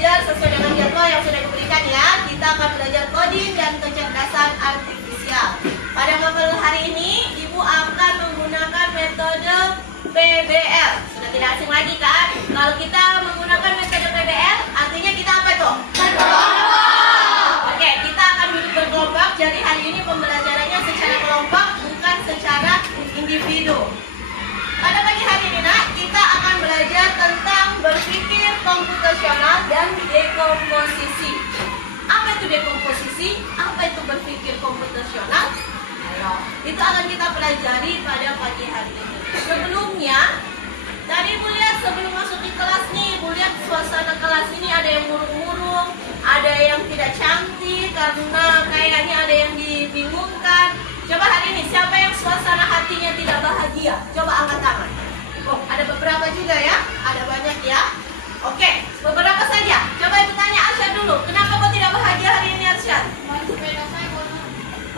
belajar sesuai dengan jadwal yang sudah diberikan ya. Kita akan belajar coding dan kecerdasan artifisial. Pada materi hari ini, Ibu akan menggunakan metode PBL. Sudah tidak asing lagi kan? Kalau kita menggunakan metode PBL, artinya kita apa itu? Berkelompok. Oke, kita akan duduk berkelompok. Jadi hari ini pembelajarannya secara kelompok, bukan secara individu. Pada pagi hari ini, Nak, kita akan belajar tentang berpikir komputasional dan dekomposisi. Apa itu dekomposisi? Apa itu berpikir komputasional? Ayo, itu akan kita pelajari pada pagi hari ini. Sebelumnya, tadi Ibu lihat sebelum masuk di kelas nih, Ibu lihat suasana kelas ini ada yang murung-murung, ada yang tidak cantik karena kayaknya ada yang dibingungkan. Coba hari ini, siapa yang suasana hatinya tidak bahagia? Coba angkat tangan. Oh, ada beberapa juga ya? Ada banyak ya? Oke, beberapa saja. Coba Ibu tanya Arsyad dulu. Kenapa kau tidak bahagia hari ini, Arsyad? Sepeda saya bocor.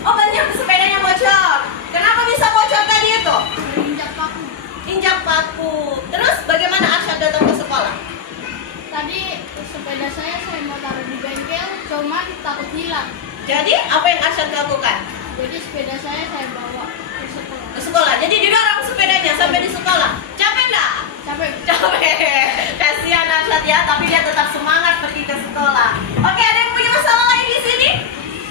Oh, banyak sepedanya bocor. Kenapa bisa bocor tadi itu? Injak paku. Injak paku. Terus bagaimana Arsyad datang ke sekolah? Tadi sepeda saya mau taruh di bengkel, cuman takut hilang. Jadi, apa yang Arsyad lakukan? Jadi sepeda saya bawa ke sekolah. Ke sekolah. Jadi didorong sepedanya sampai di sekolah. Capek nggak? Capek. Capek. Kasihan Arsyad ya, tapi dia tetap semangat pergi ke sekolah. Oke, ada yang punya masalah lain di sini?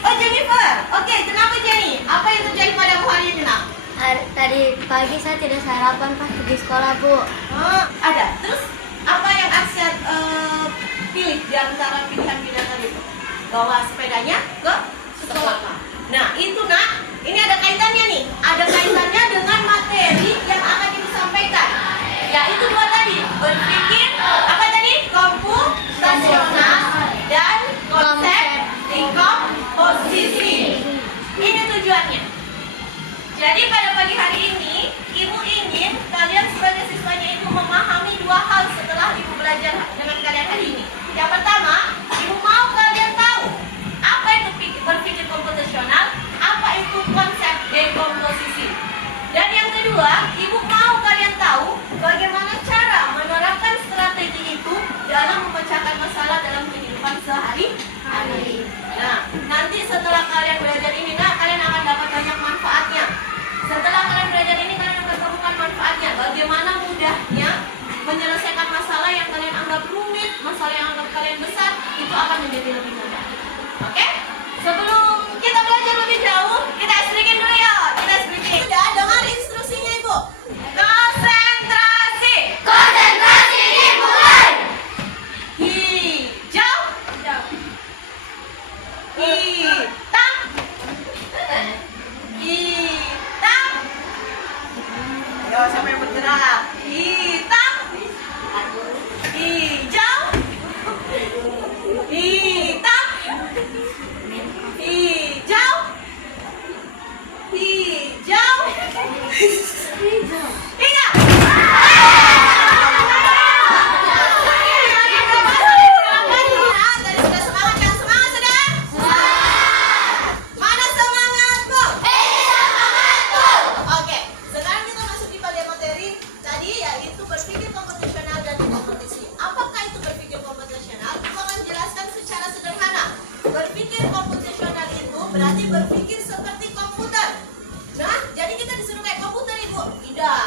Oh, Jennifer. Oke, kenapa Jenny? Apa yang terjadi padamu hari ini, Nak? Tadi pagi saya tidak sarapan pas pergi sekolah, Bu. Oh, ada. Terus apa yang Arsyad pilih di antara pilihan-pilihan tadi itu? Bawa sepedanya ke sekolah. Nah, itu Nak, ini ada kaitannya nih. Ada kaitannya dengan materi yang akan Ibu sampaikan. Yaitu dua tadi, berpikir apa tadi? Komputasional dan konsep dekomposisi. Ini tujuannya. Jadi pada pagi hari ini, Ibu ingin kalian sebagai siswanya itu memahami dua hal setelah Ibu belajar dengan kalian hari ini. Yang pertama, Ibu mau kalian tahu apa itu berpikir komputasional, apa itu konsep dekomposisi. Dan yang kedua, Ibu mau kalian tahu bagaimana cara menerapkan strategi itu dalam memecahkan masalah dalam kehidupan sehari-hari. Nah, nanti setelah kalian belajar ini, Nak, kalian akan dapat banyak manfaatnya. Setelah kalian belajar ini, kalian akan temukan manfaatnya. Bagaimana mudahnya menyelesaikan masalah yang kalian anggap rumit, masalah yang anggap kalian besar, itu akan menjadi lebih mudah. Oke? Sebelum kita belajar lebih jauh, kita explikin dulu ya. Kita explikin. Sudah dengar instruksinya, Ibu? Konsentrasi. Konsentrasi dimulai. Hijau. Hitam. Hitam. Yo, siapa yang bergerak? Hitam. Hijau. Hitam. Hijau. Hijau. Tiga. Tadi sudah semangat kan? Semangat sudah? Mana semangatmu? Oke, sekarang kita masuk di pada materi tadi, yaitu berpikir komputasional dan dekomposisi. Apakah itu berpikir komputasional? Aku akan jelaskan secara sederhana. Berpikir komputasional itu berarti berpikir seperti komputer. Nah, jadi kita disuruh kayak komputer, Ibu? Tidak.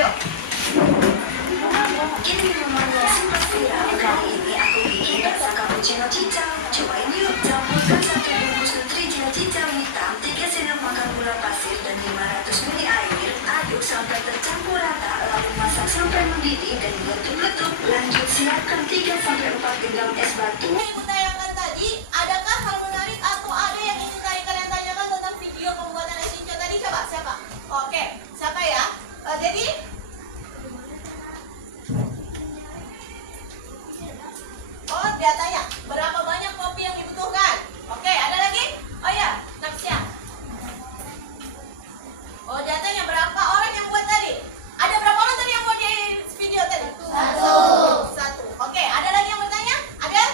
video. Ini minumannya super viral. Kali ini aku bikin rasa cappuccino cicau. Cobain yuk, campurkan 1 bungkus Nutrijela cicau hitam, 3 sendok makan gula pasir, dan 500 ml air. Aduk sampai tercampur rata, lalu masak sampai mendidih dan meletup-letup. Lanjut siapkan 3-4 genggam es batu. Ibu tayangkan tadi, adakah hal menarik atau ada yang ingin kalian tanyakan tentang video pembuatan es cincau tadi? Coba, siapa? Oke, siapa ya? Jadi, oh dia tanya, berapa banyak kopi yang dibutuhkan? Oke, ada lagi? Oh ya, Naksya. Oh dia tanya berapa orang yang buat tadi? Ada berapa orang tadi yang buat di video tadi? Satu. Oke, ada lagi yang bertanya? Ada?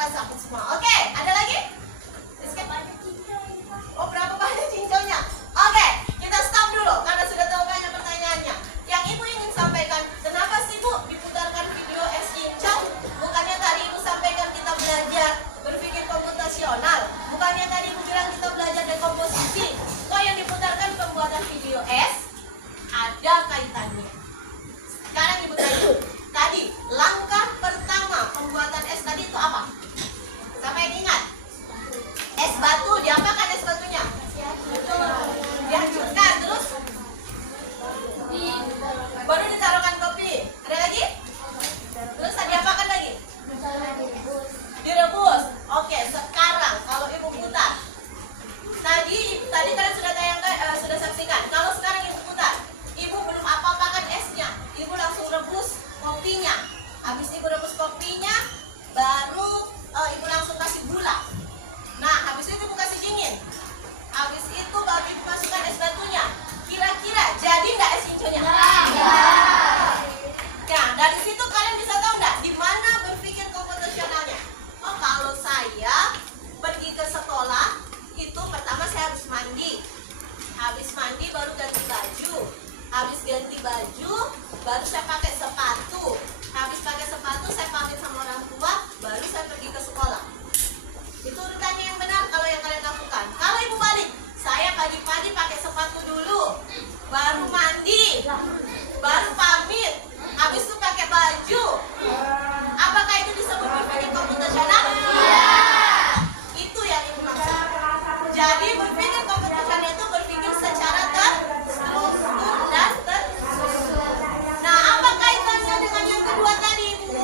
Rasa aku semua. Oke, ada lagi? Rizky? Oh, berapa banyak cincaunya? Oke, kita stop dulu karena sudah tahu banyak pertanyaannya. Yang ibu ingin sampaikan, kenapa sih bu diputarkan video es cincau? Bukannya tadi ibu sampaikan kita belajar berpikir komputasional? Bukannya tadi ibu bilang kita belajar dekomposisi? Kok yang diputarkan pembuatan video es? Ada kaitannya. Sekarang ibu tanya, tadi langkah pertama pembuatan es tadi itu apa? Siapa yang ingat? Es batu, diapakan es batunya? Dihancurkan, terus baru ditaruhkan kopi. Ada lagi? Terus diapakan lagi? Direbus. Oke, sekarang kalau ibu putar, tadi kalian sudah tayangkan, sudah saksikan. Kalau sekarang ibu putar, ibu belum apa-apakan esnya, ibu langsung rebus kopinya. Habis ibu rebus kopinya, baru ibu langsung kasih gula. Nah, habis itu ibu kasih dingin. Habis itu baru ibu masukkan es batunya. Kira-kira jadi nggak es cincaunya? Nah, dari situ kalian bisa tahu nggak di mana berpikir komputasionalnya? Oh, kalau saya pergi ke sekolah, itu pertama saya harus mandi. Habis mandi baru ganti baju. Habis ganti baju, baru saya pakai sepatu. Habis pakai sepatu, saya pamit sama orang tua, baru saya pergi ke sekolah. Itu urutannya yang benar kalau yang kalian lakukan. Kalau ibu balik, saya pagi-pagi pakai sepatu dulu, baru mandi, baru pamit, habis itu pakai baju. Apakah itu disebut berpikir komputasional? Iya. Itu yang ibu maksud. Jadi berpikir komputasional itu berpikir secara terstruktur dan tersusun. Nah, apa kaitannya dengan yang kedua tadi, ibu?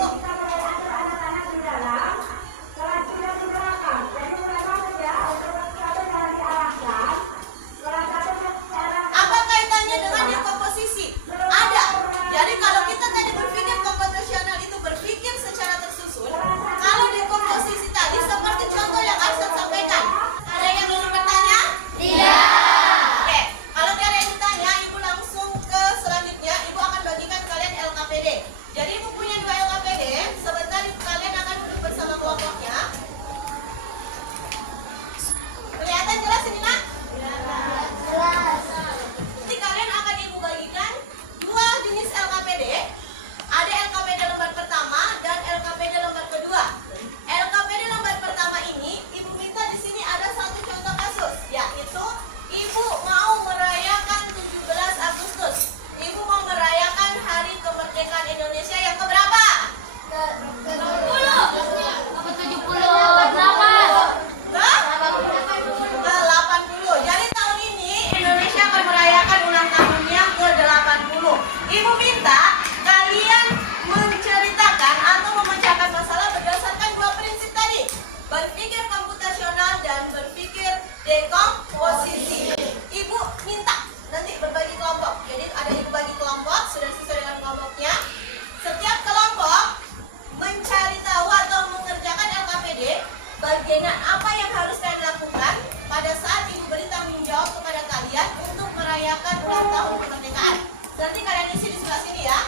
Apa kaitannya dengan dekomposisi? Ada. Jadi kalau kita tadi berpikir komputasional itu berpikir secara tersusun, kalau dekomposisi tadi seperti contoh yang Aisyah sampaikan. Ada yang ingin bertanya? Tidak. Oke, kalau tiada yang ditanya, ibu langsung ke selanjutnya. Ibu akan bagikan kalian LKPD. Jadi ibu punya 2 LKPD. Sebentar kalian akan duduk bersama kelompoknya. Kelihatan jelas ini, Nak? Nanti kalian akan ibu bagikan 2 jenis LKPD. Ada LKPD lembar pertama dan LKPD lembar kedua. LKPD lembar pertama ini, ibu minta di sini ada satu contoh kasus, yaitu ibu mau merayakan 17 Agustus. Ibu mau merayakan Hari Kemerdekaan Indonesia yang keberapa? Ke-80. Jadi tahun ini Indonesia akan merayakan ulang tahunnya ke-80. Ibu minta kalian menceritakan atau memecahkan masalah berdasarkan 2 prinsip tadi. Berpikir komputasional dan berpikir dekomposisi. Ibu minta nanti berbagi kelompok. Jadi ada ibu bagi kelompok, sudah sesuai dengan kelompoknya. Setiap kelompok mencari tahu atau mengerjakan LKPD, bagian apa yang harus kalian lakukan pada saat ibu beri tanggung jawab kepada kalian untuk merayakan ulang tahun kemerdekaan. Nanti kalian isi di sebelah sini ya.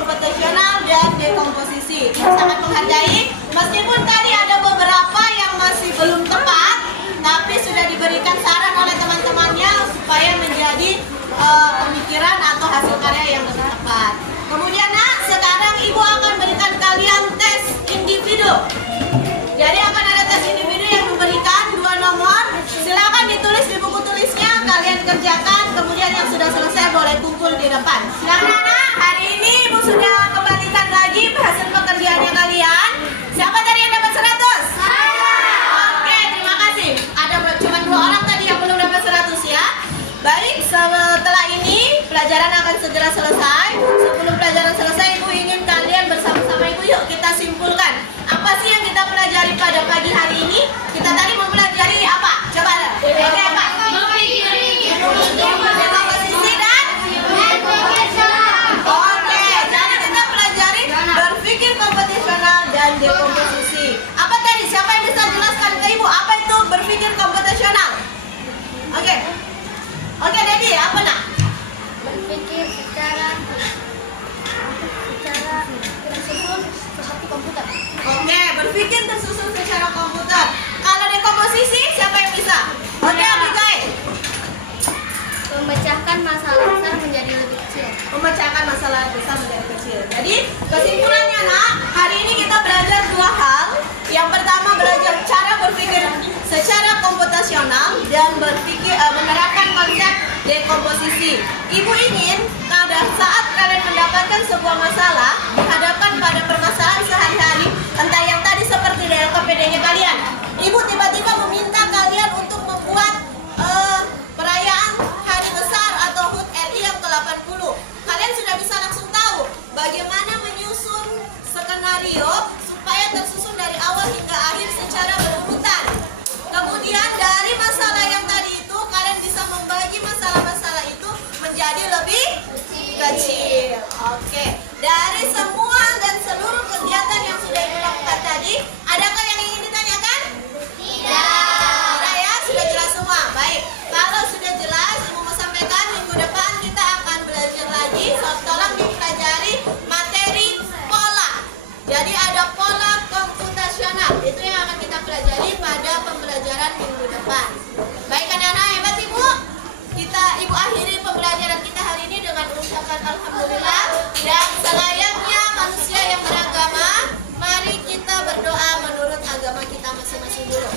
komputasional dan dekomposisi. Sangat menghargai, meskipun tadi ada beberapa yang masih belum tepat, tapi sudah diberikan saran oleh teman-temannya supaya menjadi pemikiran atau hasil karya yang lebih tepat. Kemudian sekarang Ibu akan berikan kalian tes individu. Jadi akan ada tes individu yang memberikan 2 nomor. Silakan ditulis di buku tulisnya, kalian kerjakan. Kemudian yang sudah selesai boleh kumpul di depan. Silakan anak, hari ini Ibu sudah kembalikan lagi hasil pekerjaannya kalian. Siapa tadi yang dapat 100? Oke, terima kasih. Ada cuma 2 orang tadi yang belum dapat 100 ya. Baik, setelah ini pelajaran akan segera selesai. Sebelum pelajaran selesai, Ibu ingin kalian bersama-sama Ibu yuk kita simpulkan. Apa sih yang kita pelajari pada pagi hari ini? Kita tadi mempelajari apa? Coba. Oke, Pak. Dekomposisi dan oke, jadi kita pelajari berpikir komputasional dan dekomposisi. Apa tadi? Siapa yang bisa jelaskan ke Ibu apa itu berpikir komputasional? Oke. Oke, Dedi, apa nak? Berpikir secara tersusun seperti komputer. Oke, berpikir tersusun secara komputer. Kalau dekomposisi, siapa yang bisa? Oke, Abigail. Memecahkan masalah besar menjadi lebih kecil. Memecahkan masalah besar menjadi kecil. Jadi, kesimpulannya nak, hari ini kita belajar 2 hal. Yang pertama belajar cara berpikir secara komputasional dan menerapkan konsep dekomposisi. Ibu ingin pada saat kalian mendapatkan sebuah masalah, dihadapkan pada permasalahan sehari-hari, entah yang tadi seperti dari LKPD-nya kalian, Ibu tiba-tiba meminta kalian untuk membuat perayaan hari besar atau HUT RI yang ke-80. Kalian sudah bisa langsung tahu bagaimana menyusun skenario supaya tersusun dari awal hingga akhir secara berurutan. Kemudian dari masalah yang tadi itu, kalian bisa membagi masalah-masalah itu menjadi lebih kecil. Oke, dari semua dan seluruh kegiatan yang sudah Ibu lakukan tadi, adakah yang ingin ditanyakan? Tidak. Sudah ya, sudah jelas semua. Baik, kalau sudah jelas, Ibu mau sampaikan minggu depan kita akan belajar lagi. Tolong dipelajari materi pola. Jadi ada pola komputasional. Itu yang akan kita pelajari pada pembelajaran minggu depan. Baik anak-anak, hebat Ibu. Ibu akhiri pembelajaran kita hari ini dengan ucapan alhamdulillah. Dan selayaknya manusia yang beragama, mari kita berdoa menurut agama kita masing-masing dulu.